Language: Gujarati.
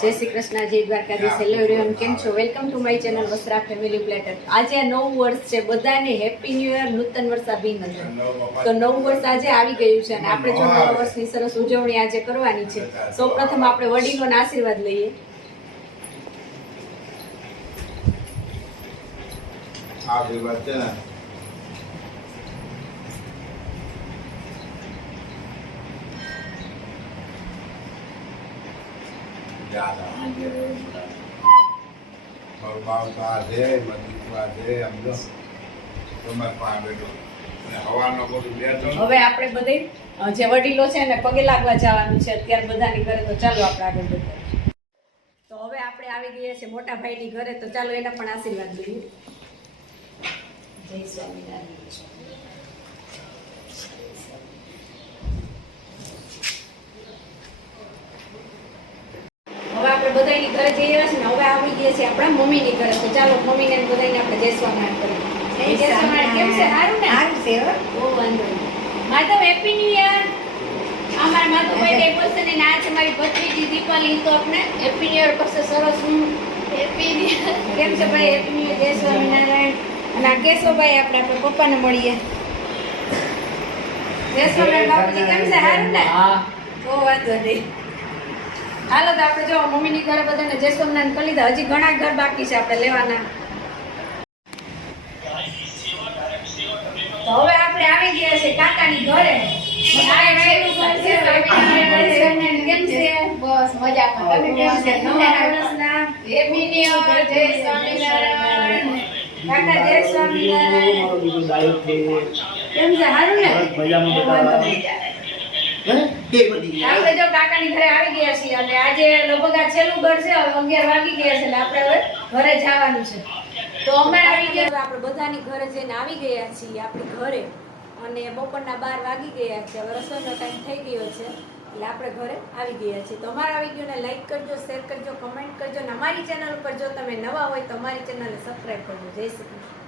જય શ્રી કૃષ્ણ, જય દ્વારકાધીશ. હેલો એવરીવન, કેમ છો? Welcome to my channel Vastra family platter. આજે નવું વર્ષ છે, બધાને હેપી ન્યુ યર, નૂતન વર્ષ અભિનંદન. તો નવું વર્ષ આજે આવી ગયું છે અને આપણે જો નવા વર્ષની સરસ ઉજવણી આજે કરવાની છે. સૌપ્રથમ આપણે વડીલોના આશીર્વાદ લઈએ. આશીર્વાદ છે ને હવે આપણે બધે જે વડીલો છે ને પગે લાગવા જવાનું છે અત્યારે બધાની ઘરે. તો ચાલો આપણે આગળ વધીએ. તો હવે આપણે આવી ગયા છે મોટા ભાઈની ઘરે. તો ચાલો એના પણ આશીર્વાદ લઈએ. જય સ્વામિનારાયણ. હવે આપણે બધાની ઘરે જઈ રહ્યા છે ને હવે આવી ગયા છે આપણા મમ્મીની ઘરે. તો ચાલો મમ્મીને બધાને આપણે જય સ્વામિનારાયણ કરીએ. જય સ્વામિનારાયણ. કેમ છે? સારું ને? સારું છે. બહુ વાંધો નહીં. Madhav, happy new year. અમારા માધવભાઈ કઈ બોલશે ને આ છે મારી ભત્રીજી દીપાલી. તો આપણે હેપી ન્યુ યર કરશે. સરસ. Happy new year. કેમ છે ભાઈ? Happy new year. જય સ્વામિનારાયણ. અને આ કેશવભાઈ આપણે પપ્પાને મળીએ. જય સ્વામિનારાયણ. બાપુજી કેમ છે? સારું ને? હા, બહુ વાંધો નહીં. હાલો તો આપણે જો મમ્મીની ઘરે બધાને જય સ્વામિનારાયણ કરી લીધા. હજી ઘણા ઘર બાકી છે આપણે લેવાના. તો હવે આપણે આવી ગયા છે કાકાની ઘરે. કેમ છે? બસ મજામાં. તમે કેમ છે? નવા વર્ષના હેપી ન્યુ યર. જય સ્વામિનારાયણ. કાકા જય સ્વામિનારાયણ. કેમ છે? સારું ને? આપણે જો કાકાની ઘરે આવી ગયા છીએ અને આજે લગભગ આ છેલ્લું ઘર છે. હવે 11 વાગી ગયા છે એટલે આપણે હવે ઘરે જવાનું છે. તો અમે આવી ગયા, આપણે બધાની ઘરે જઈને આવી ગયા છીએ આપણી ઘરે. અને બપોરના 12 વાગી ગયા છે. હવે રસોઈનો ટાઈમ થઈ ગયો છે એટલે આપણે ઘરે આવી ગયા છીએ. તો અમારા વિડીયોને લાઈક કરજો, શેર કરજો, કમેન્ટ કરજો અને અમારી ચેનલ ઉપર જો તમે નવા હોય તો અમારી ચેનલને સબસ્ક્રાઈબ કરજો. જય શ્રી કૃષ્ણ.